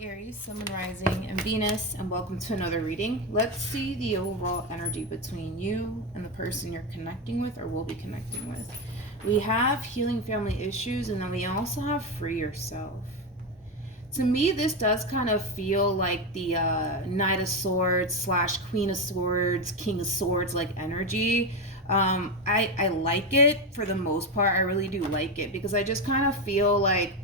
Aries, Sun, Moon, Rising, and Venus, and welcome to another reading. Let's see the overall energy between you and the person you're connecting with or will be connecting with. We have healing family issues, and then we also have free yourself. To me, this does kind of feel like the Knight of Swords / Queen of Swords, King of Swords like energy. I like it for the most part. I really do like it because I just kind of feel like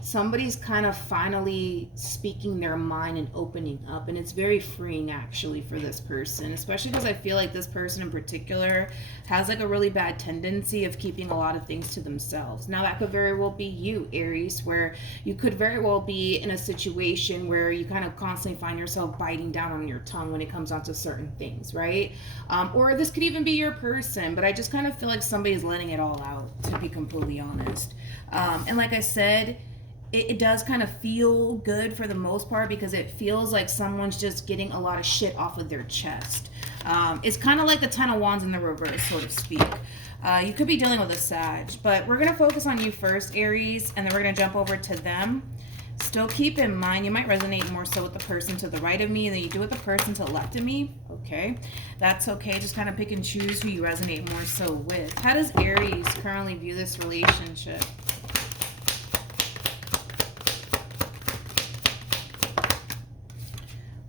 somebody's kind of finally speaking their mind and opening up, and it's very freeing actually for this person, especially because I feel like this person in particular has like a really bad tendency of keeping a lot of things to themselves. Now that could very well be you, Aries, where you could very well be in a situation where you kind of constantly find yourself biting down on your tongue when it comes down to certain things, right? Or this could even be your person, but I just kind of feel like somebody's letting it all out, to be completely honest. And like I said, it does kind of feel good for the most part because it feels like someone's just getting a lot of shit off of their chest. It's kind of like the Ten of Wands in the reverse, so to speak. You could be dealing with a Sag, but we're going to focus on you first, Aries, and then we're going to jump over to them. Still keep in mind, you might resonate more so with the person to the right of me than you do with the person to the left of me. Okay, that's okay. Just kind of pick and choose who you resonate more so with. How does Aries currently view this relationship?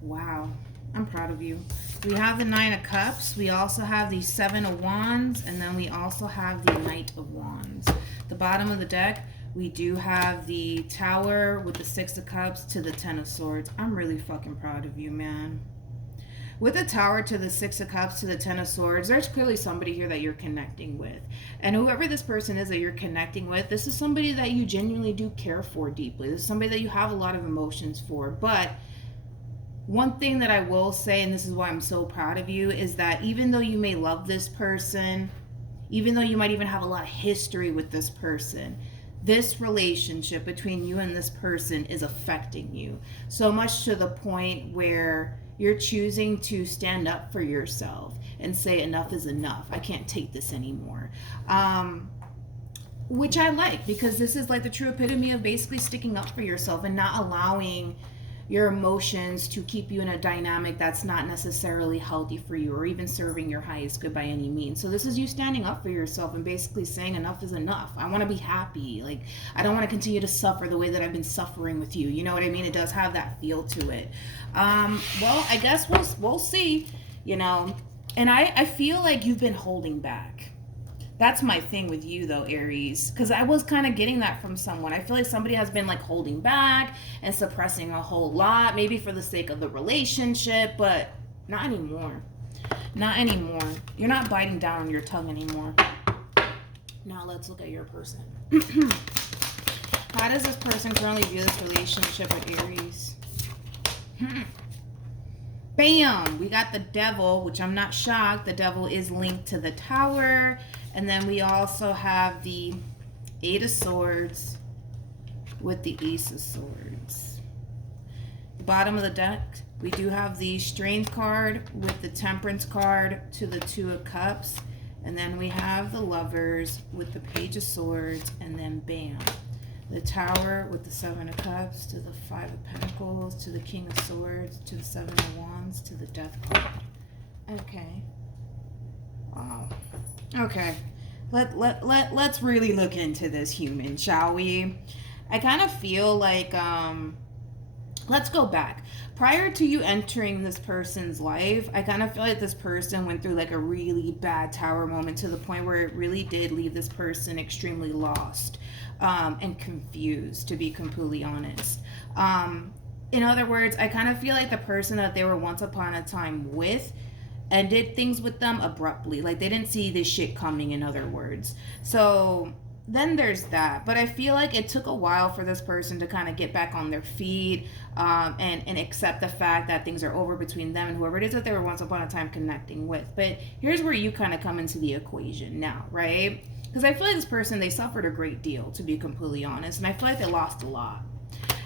Wow, I'm proud of you. We have the Nine of Cups. We also have the Seven of Wands. And then we also have the Knight of Wands. The bottom of the deck, we do have the Tower with the Six of Cups to the Ten of Swords. I'm really fucking proud of you, man. With the Tower to the Six of Cups to the Ten of Swords, there's clearly somebody here that you're connecting with. And whoever this person is that you're connecting with, this is somebody that you genuinely do care for deeply. This is somebody that you have a lot of emotions for. But one thing that I will say, and this is why I'm so proud of you, is that even though you may love this person, even though you might even have a lot of history with this person, this relationship between you and this person is affecting you so much to the point where you're choosing to stand up for yourself and say enough is enough. I can't take this anymore. Which I like, because this is like the true epitome of basically sticking up for yourself and not allowing your emotions to keep you in a dynamic that's not necessarily healthy for you or even serving your highest good by any means. So this is you standing up for yourself and basically saying enough is enough. I want to be happy. Like, I don't want to continue to suffer the way that I've been suffering with you. You know what I mean? It does have that feel to it. Well, I guess we'll see, you know. And I feel like you've been holding back. That's my thing with you though, Aries, because I was kind of getting that from someone. I feel like somebody has been like holding back and suppressing a whole lot, maybe for the sake of the relationship, but not anymore. Not anymore. You're not biting down on your tongue anymore. Now let's look at your person. How does this person currently view this relationship with Aries? Bam! We got the Devil, which I'm not shocked. The Devil is linked to the Tower. And then we also have the Eight of Swords with the Ace of Swords. The bottom of the deck, we do have the Strength card with the Temperance card to the Two of Cups. And then we have the Lovers with the Page of Swords. And then bam, the Tower with the Seven of Cups to the Five of Pentacles to the King of Swords to the Seven of Wands to the Death card. Okay. Wow. Okay. Let's really look into this human, shall we? I kind of feel like let's go back. Prior to you entering this person's life, I kind of feel like this person went through like a really bad Tower moment to the point where it really did leave this person extremely lost and confused, to be completely honest. In other words, I kind of feel like the person that they were once upon a time with ended things with them abruptly. Like they didn't see this shit coming, in other words. So then there's that. But I feel like it took a while for this person to kind of get back on their feet and accept the fact that things are over between them and whoever it is that they were once upon a time connecting with. But here's where you kind of come into the equation now, right? Because I feel like this person, they suffered a great deal, to be completely honest. And I feel like they lost a lot.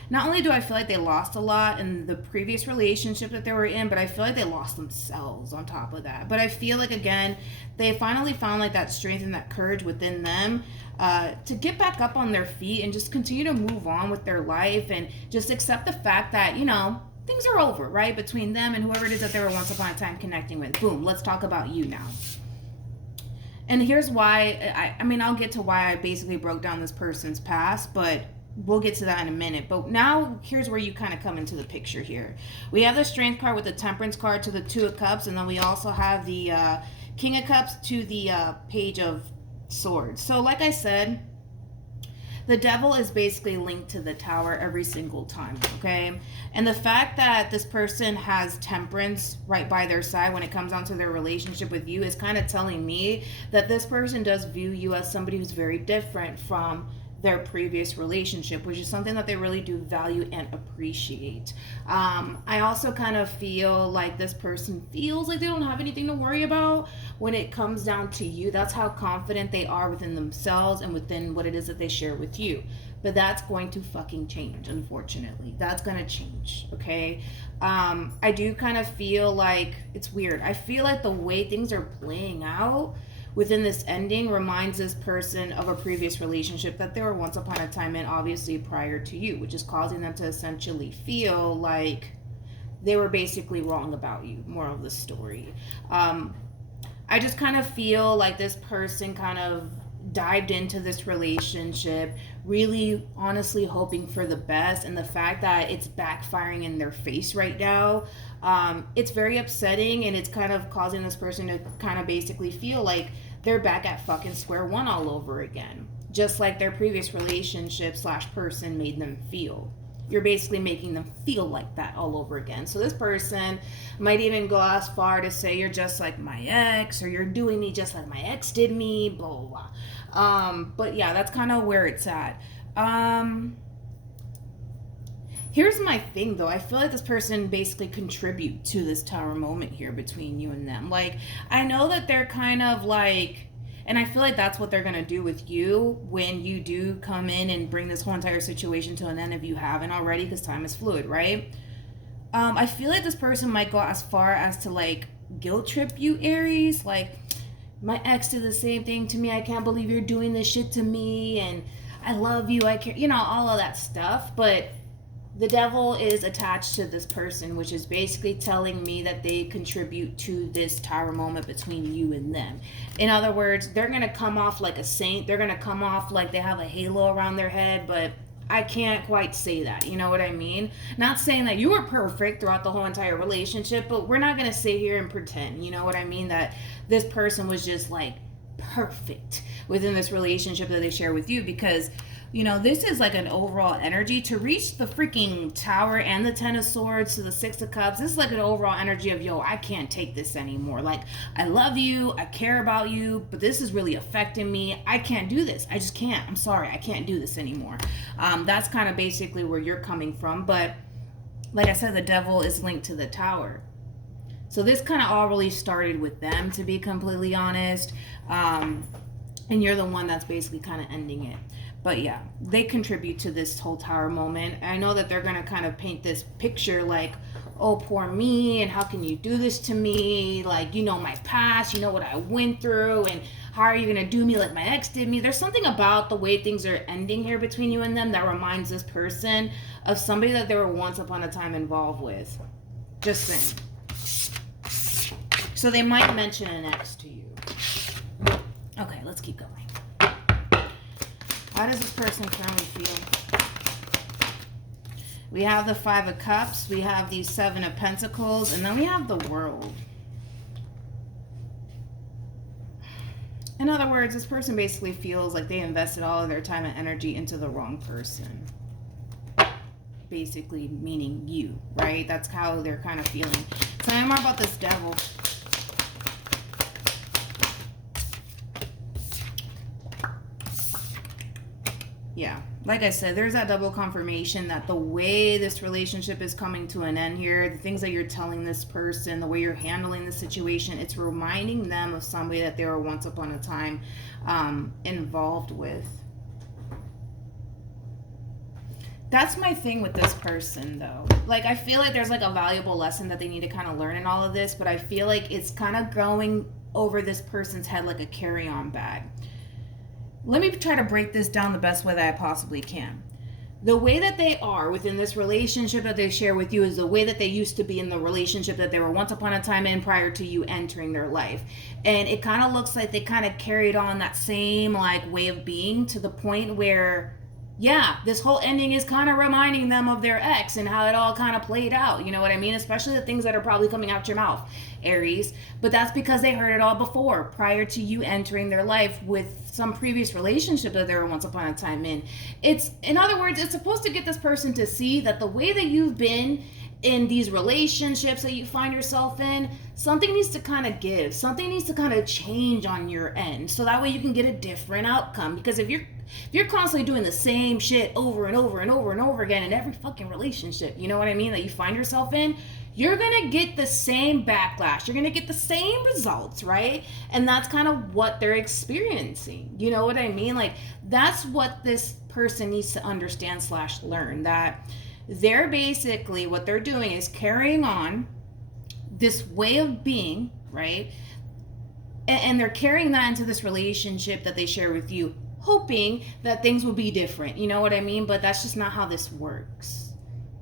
not only do I feel like they lost a lot in the previous relationship that they were in, but I feel like they lost themselves on top of that. But I feel like, again, they finally found like that strength and that courage within them to get back up on their feet and just continue to move on with their life and just accept the fact that, you know, things are over, right? Between them and whoever it is that they were once upon a time connecting with. Boom, let's talk about you now. And here's why, I mean, I'll get to why I basically broke down this person's past, but we'll get to that in a minute. But now here's where you kind of come into the picture here. We have the Strength card with the Temperance card to the Two of Cups, and then we also have the King of Cups to the Page of Swords. So like I said, the Devil is basically linked to the Tower every single time, okay? And the fact that this person has Temperance right by their side when it comes down to their relationship with you is kind of telling me that this person does view you as somebody who's very different from their previous relationship, which is something that they really do value and appreciate. I also kind of feel like this person feels like they don't have anything to worry about when it comes down to you. That's how confident they are within themselves and within what it is that they share with you. But that's going to fucking change, unfortunately. That's going to change, okay? I do kind of feel like, it's weird. I feel like the way things are playing out within this ending reminds this person of a previous relationship that they were once upon a time in, obviously prior to you, which is causing them to essentially feel like they were basically wrong about you. Moral of the story. I just kind of feel like this person kind of dived into this relationship really honestly hoping for the best, and the fact that it's backfiring in their face right now, it's very upsetting, and it's kind of causing this person to kind of basically feel like they're back at fucking square one all over again, just like their previous relationship / person made them feel. You're basically making them feel like that all over again. So this person might even go as far to say you're just like my ex, or you're doing me just like my ex did me, blah, blah, blah. But yeah, that's kind of where it's at. Here's my thing though. I feel like this person basically contribute to this Tower moment here between you and them. Like, I know that they're kind of like, and I feel like that's what they're going to do with you when you do come in and bring this whole entire situation to an end, if you haven't already, because time is fluid, right? I feel like this person might go as far as to like guilt trip you, Aries. Like, my ex did the same thing to me. I can't believe you're doing this shit to me. And I love you. I care, you know, all of that stuff. But the Devil is attached to this person, which is basically telling me that they contribute to this Tower moment between you and them. In other words, they're going to come off like a saint. They're going to come off like they have a halo around their head, but I can't quite say that. You know what I mean? Not saying that you were perfect throughout the whole entire relationship, but we're not going to sit here and pretend, you know what I mean, that this person was just like perfect within this relationship that they share with you, because you know, this is like an overall energy to reach the freaking Tower and the Ten of Swords to the Six of Cups. This is like an overall energy of, yo, I can't take this anymore. Like, I love you, I care about you, but this is really affecting me. I can't do this. I just can't. I'm sorry, I can't do this anymore. That's kind of basically where you're coming from. But like I said, the Devil is linked to the Tower. So this kind of all really started with them, to be completely honest. And you're the one that's basically kind of ending it. But yeah, they contribute to this whole Tower moment. I know that they're going to kind of paint this picture like, oh, poor me, and how can you do this to me? Like, you know my past, you know what I went through, and how are you going to do me like my ex did me? There's something about the way things are ending here between you and them that reminds this person of somebody that they were once upon a time involved with. Just saying. So they might mention an ex to you. Okay, let's keep going. How does this person currently feel? We have the Five of Cups, we have the Seven of Pentacles, and then we have the World. In other words, this person basically feels like they invested all of their time and energy into the wrong person. Basically meaning you, right? That's how they're kind of feeling. Tell me more about this Devil. Yeah, like I said, there's that double confirmation that the way this relationship is coming to an end here, the things that you're telling this person, the way you're handling the situation, it's reminding them of somebody that they were once upon a time involved with. That's my thing with this person, though. Like, I feel like there's like a valuable lesson that they need to kind of learn in all of this, but I feel like it's kind of going over this person's head like a carry-on bag. Let me try to break this down the best way that I possibly can. The way that they are within this relationship that they share with you is the way that they used to be in the relationship that they were once upon a time in prior to you entering their life. And it kind of looks like they kind of carried on that same like way of being to the point where, yeah, this whole ending is kind of reminding them of their ex and how it all kind of played out. You know what I mean? Especially the things that are probably coming out your mouth, Aries. But that's because they heard it all before, prior to you entering their life with some previous relationship that they were once upon a time in. In other words, it's supposed to get this person to see that the way that you've been in these relationships that you find yourself in, something needs to kind of give. Something needs to kind of change on your end. So that way you can get a different outcome. Because if you're constantly doing the same shit over and over and over and over again in every fucking relationship, you know what I mean, that you find yourself in, you're gonna get the same backlash. You're gonna get the same results, right? And that's kind of what they're experiencing. You know what I mean? Like, that's what this person needs to understand / learn, that they're basically, what they're doing is carrying on this way of being, right? And they're carrying that into this relationship that they share with you, hoping that things will be different. You know what I mean? But that's just not how this works.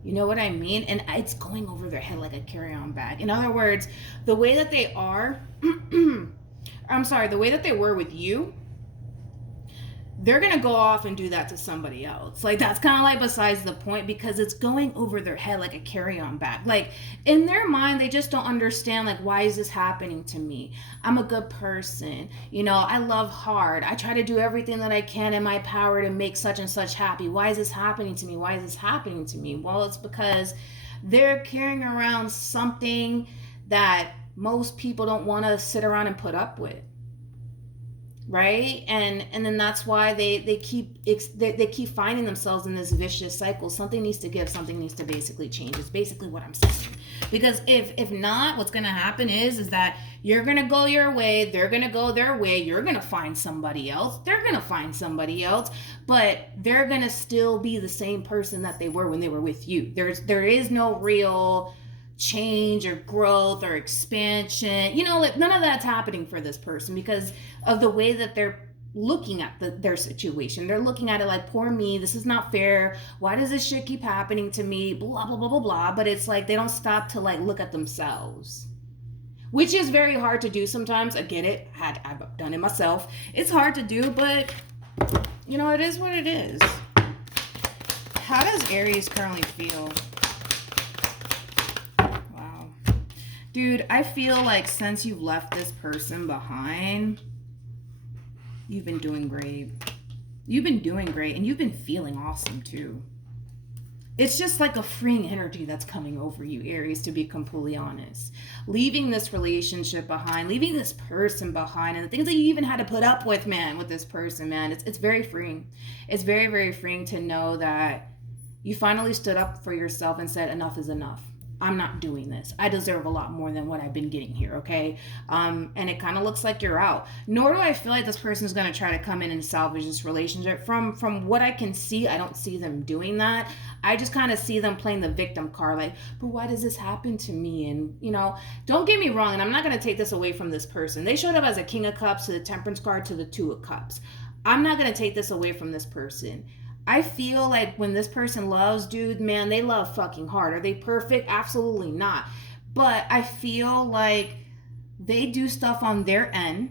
You know what I mean? And it's going over their head like a carry-on bag. In other words, the way that they are, the way that they were with you, they're going to go off and do that to somebody else. Like, that's kind of like besides the point, because it's going over their head like a carry-on bag. Like, in their mind, they just don't understand, like, why is this happening to me? I'm a good person. You know, I love hard. I try to do everything that I can in my power to make such and such happy. Why is this happening to me? Why is this happening to me? Well, it's because they're carrying around something that most people don't want to sit around and put up with. Right? And then that's why they keep finding themselves in this vicious cycle. Something needs to give, something needs to basically change. It's basically what I'm saying. Because if not, what's gonna happen is that you're gonna go your way, they're gonna go their way, you're gonna find somebody else, they're gonna find somebody else, but they're gonna still be the same person that they were when they were with you. There is no real change or growth or expansion. You know, like, none of that's happening for this person because of the way that they're looking at their situation. They're looking at it like, poor me, this is not fair, why does this shit keep happening to me, blah blah blah blah blah. But it's like they don't stop to like look at themselves, which is very hard to do sometimes. I get it, I've done it myself. It's hard to do, but you know, it is what it is. How does Aries currently feel? Dude, I feel like since you've left this person behind, you've been doing great. You've been doing great, and you've been feeling awesome too. It's just like a freeing energy that's coming over you, Aries, to be completely honest. Leaving this relationship behind, leaving this person behind, and the things that you even had to put up with, man, with this person, man, it's very freeing. It's very, very freeing to know that you finally stood up for yourself and said, enough is enough. I'm not doing this. I deserve a lot more than what I've been getting here, okay? And it kind of looks like you're out. Nor do I feel like this person is going to try to come in and salvage this relationship. From what I can see, I don't see them doing that. I just kind of see them playing the victim card, like, but why does this happen to me? And, you know, don't get me wrong, and I'm not going to take this away from this person. They showed up as a King of Cups to the Temperance card to the Two of Cups. I'm not going to take this away from this person. I feel like when this person loves, dude, man, they love fucking hard. Are they perfect? Absolutely not. But I feel like they do stuff on their end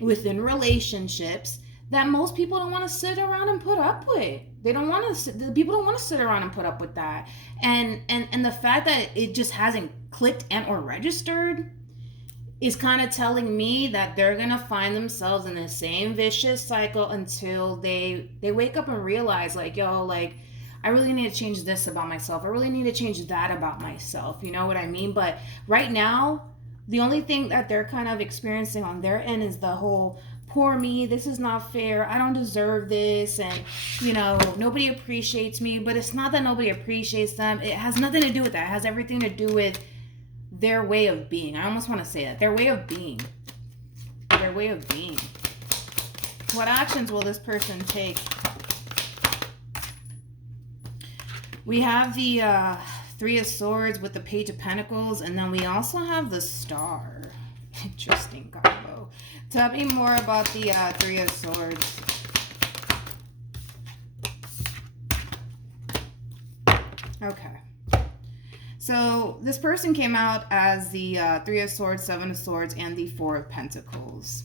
within relationships that most people don't want to sit around and put up with. People don't want to sit around and put up with that. And the fact that it just hasn't clicked and or registered is kind of telling me that they're going to find themselves in the same vicious cycle until they wake up and realize, like, yo, like, I really need to change this about myself. I really need to change that about myself. You know what I mean? But right now, the only thing that they're kind of experiencing on their end is the whole, poor me, this is not fair, I don't deserve this, and, you know, nobody appreciates me. But it's not that nobody appreciates them. It has nothing to do with that. It has everything to do with their way of being. I almost want to say that. Their way of being. Their way of being. What actions will this person take We have the Three of Swords with the Page of Pentacles, and then we also have the Star. Interesting combo. Tell me more about the Three of Swords. Okay. So this person came out as the Three of Swords, Seven of Swords, and the Four of Pentacles.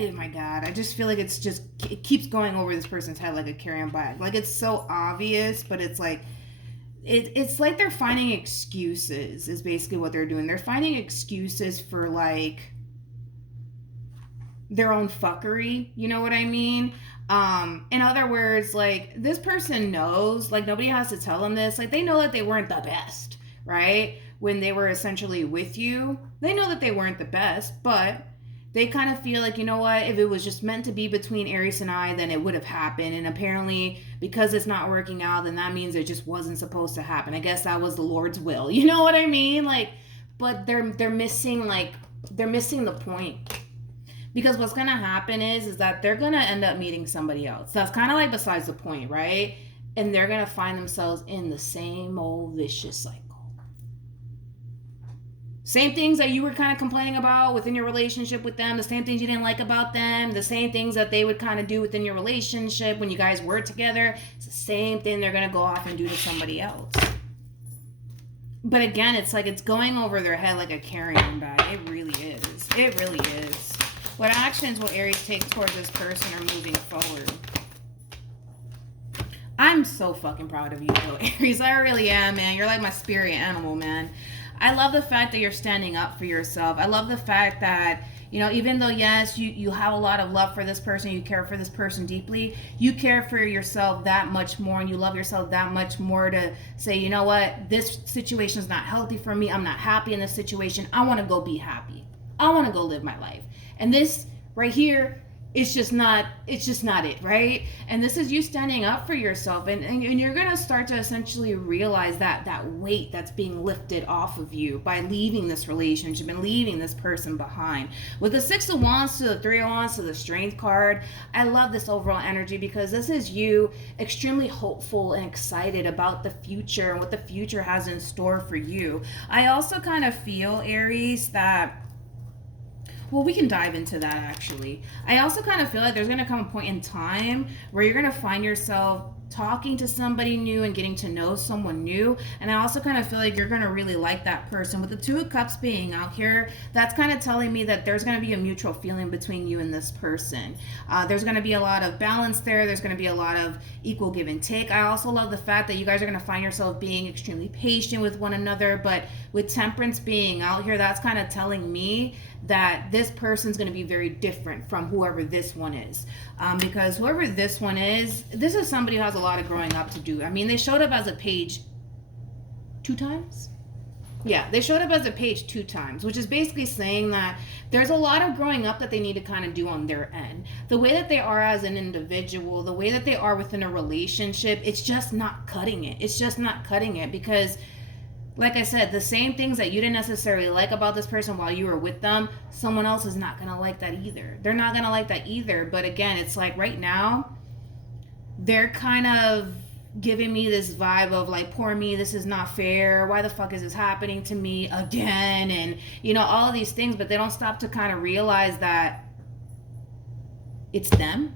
Oh my God, I just feel like it keeps going over this person's head like a carry-on bag. Like, it's so obvious, but it's like, it's like they're finding excuses is basically what they're doing. They're finding excuses for, like, their own fuckery. You know what I mean? In other words, like, this person knows, like, nobody has to tell them this. Like, they know that they weren't the best, right? When they were essentially with you, they know that they weren't the best, but they kind of feel like, you know what, if it was just meant to be between Aries and I, then it would have happened. And apparently, because it's not working out, then that means it just wasn't supposed to happen. I guess that was the Lord's will. You know what I mean? Like, but they're missing, like, they're missing the point. Because what's going to happen is that they're going to end up meeting somebody else. That's kind of like besides the point, right? And they're going to find themselves in the same old vicious cycle. Same things that you were kind of complaining about within your relationship with them, the same things you didn't like about them, the same things that they would kind of do within your relationship when you guys were together. It's the same thing they're going to go off and do to somebody else. But again, it's like it's going over their head like a carry-on bag. It really is. It really is. What actions will Aries take towards this person or moving forward? I'm so fucking proud of you, though, Aries. I really am, man. You're like my spirit animal, man. I love the fact that you're standing up for yourself. I love the fact that, you know, even though, yes, you have a lot of love for this person, you care for this person deeply, you care for yourself that much more, and you love yourself that much more to say, you know what, this situation is not healthy for me. I'm not happy in this situation. I want to go be happy. I want to go live my life. And this right here, it's just not it, right? And this is you standing up for yourself, and you're going to start to essentially realize that weight that's being lifted off of you by leaving this relationship and leaving this person behind. With the Six of Wands to the Three of Wands to the Strength card, I love this overall energy because this is you extremely hopeful and excited about the future and what the future has in store for you. I also kind of feel, Aries, that, well, we can dive into that, actually. I also kind of feel like there's going to come a point in time where you're going to find yourself talking to somebody new and getting to know someone new. And I also kind of feel like you're going to really like that person. With the Two of Cups being out here, that's kind of telling me that there's going to be a mutual feeling between you and this person. There's going to be a lot of balance there. There's going to be a lot of equal give and take. I also love the fact that you guys are going to find yourself being extremely patient with one another. But with Temperance being out here, that's kind of telling me that this person's going to be very different from whoever this one is. Because whoever this one is, this is somebody who has a lot of growing up to do. I mean, they showed up as a page 2 times? Yeah, they showed up as a page 2 times, which is basically saying that there's a lot of growing up that they need to kind of do on their end. The way that they are as an individual, the way that they are within a relationship, it's just not cutting it. It's just not cutting it because, like I said, the same things that you didn't necessarily like about this person while you were with them, someone else is not going to like that either. They're not going to like that either. But again, it's like right now, they're kind of giving me this vibe of like, poor me, this is not fair. Why the fuck is this happening to me again? And, you know, all of these things, but they don't stop to kind of realize that it's them.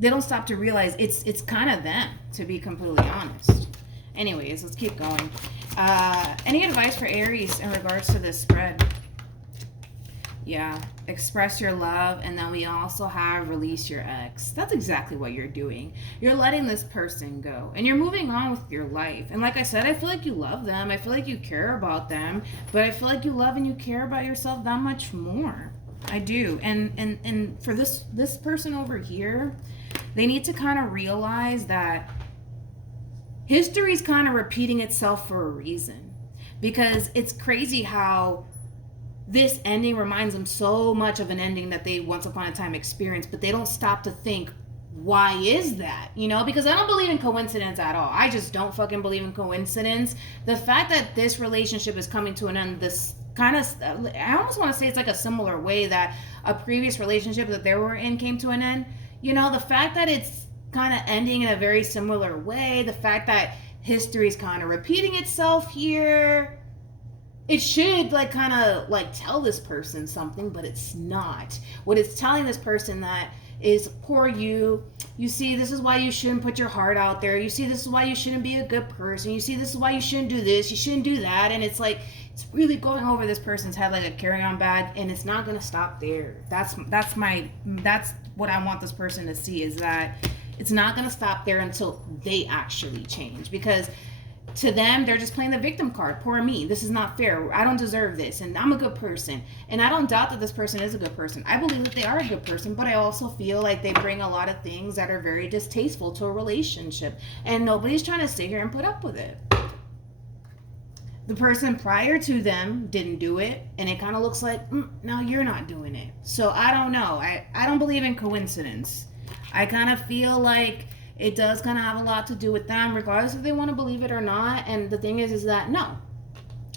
They don't stop to realize it's kind of them, to be completely honest. Anyways, let's keep going. Any advice for Aries in regards to this spread? Yeah, express your love, and then we also have release your ex. That's exactly what you're doing. You're letting this person go, and you're moving on with your life. And like I said, I feel like you love them. I feel like you care about them, but I feel like you love and you care about yourself that much more. I do. And for this person over here, they need to kind of realize that history's kind of repeating itself for a reason, because it's crazy how this ending reminds them so much of an ending that they once upon a time experienced, but they don't stop to think, why is that? You know, because I don't believe in coincidence at all. I just don't fucking believe in coincidence. The fact that this relationship is coming to an end, this kind of, I almost want to say it's like a similar way that a previous relationship that they were in came to an end. You know, the fact that it's kind of ending in a very similar way, the fact that history is kind of repeating itself here, it should like kind of like tell this person something, but it's not. What it's telling this person that is, poor you. You see, this is why you shouldn't put your heart out there. You see, this is why you shouldn't be a good person. You see, this is why you shouldn't do this. You shouldn't do that. And it's like, it's really going over this person's head like a carry-on bag, and it's not going to stop there. That's what I want this person to see, is that it's not going to stop there until they actually change. Because to them, they're just playing the victim card. Poor me. This is not fair. I don't deserve this. And I'm a good person. And I don't doubt that this person is a good person. I believe that they are a good person. But I also feel like they bring a lot of things that are very distasteful to a relationship. And nobody's trying to sit here and put up with it. The person prior to them didn't do it. And it kind of looks like, no, you're not doing it. So I don't know. I don't believe in coincidence. I kind of feel like it does kind of have a lot to do with them, regardless if they want to believe it or not. And the thing is that no,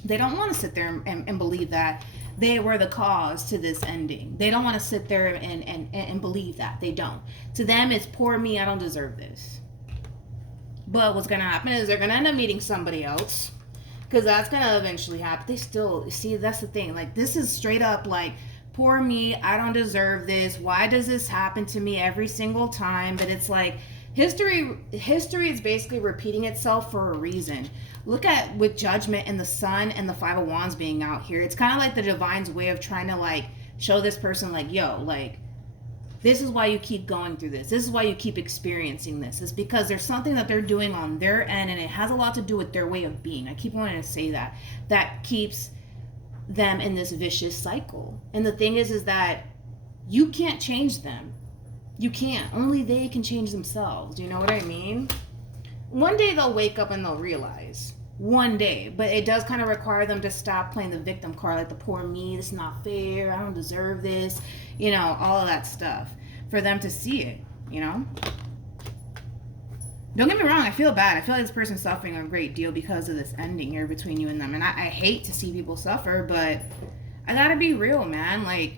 they don't want to sit there and believe that they were the cause to this ending. They don't want to sit there and believe that. They don't. To them, it's poor me, I don't deserve this. But what's going to happen is they're going to end up meeting somebody else, because that's going to eventually happen. They still, see, that's the thing. Like, this is straight up like, poor me, I don't deserve this. Why does this happen to me every single time? But it's like, History is basically repeating itself for a reason. Look at with Judgment and the Sun and the Five of Wands being out here. It's kind of like the Divine's way of trying to like show this person like, yo, like, this is why you keep going through this. This is why you keep experiencing this. It's because there's something that they're doing on their end, and it has a lot to do with their way of being. I keep wanting to say that keeps them in this vicious cycle. And the thing is that you can't change them. You can't. Only they can change themselves. Do you know what I mean? One day they'll wake up and they'll realize. One day. But it does kind of require them to stop playing the victim card, like the poor me, this is not fair, I don't deserve this, you know, all of that stuff. For them to see it, you know? Don't get me wrong, I feel bad. I feel like this person's suffering a great deal because of this ending here between you and them. And I hate to see people suffer, but I gotta be real, man. Like,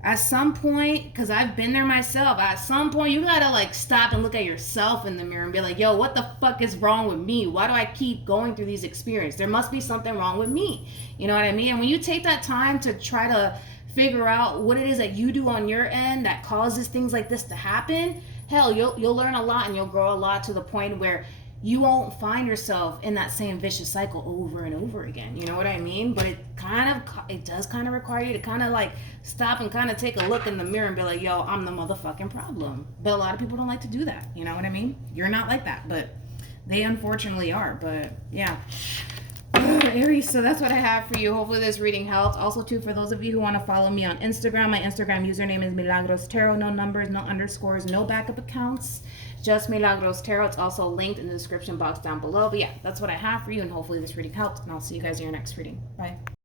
at some point, because I've been there myself, at some point you gotta like stop and look at yourself in the mirror and be like, yo, what the fuck is wrong with me? Why do I keep going through these experiences? There must be something wrong with me. You know what I mean? And when you take that time to try to figure out what it is that you do on your end that causes things like this to happen, hell, you'll learn a lot and you'll grow a lot, to the point where you won't find yourself in that same vicious cycle over and over again. You know what I mean? But it does kind of require you to kind of like stop and kind of take a look in the mirror and be like, yo, I'm the motherfucking problem. But a lot of people don't like to do that. You know what I mean? You're not like that, but they unfortunately are. But yeah. Aries, so that's what I have for you. Hopefully this reading helped. Also, too, for those of you who want to follow me on Instagram, my Instagram username is MilagrosTarot. No numbers, no underscores, no backup accounts. Just MilagrosTarot. It's also linked in the description box down below. But yeah, that's what I have for you, and hopefully this reading helped. And I'll see you guys in your next reading. Bye.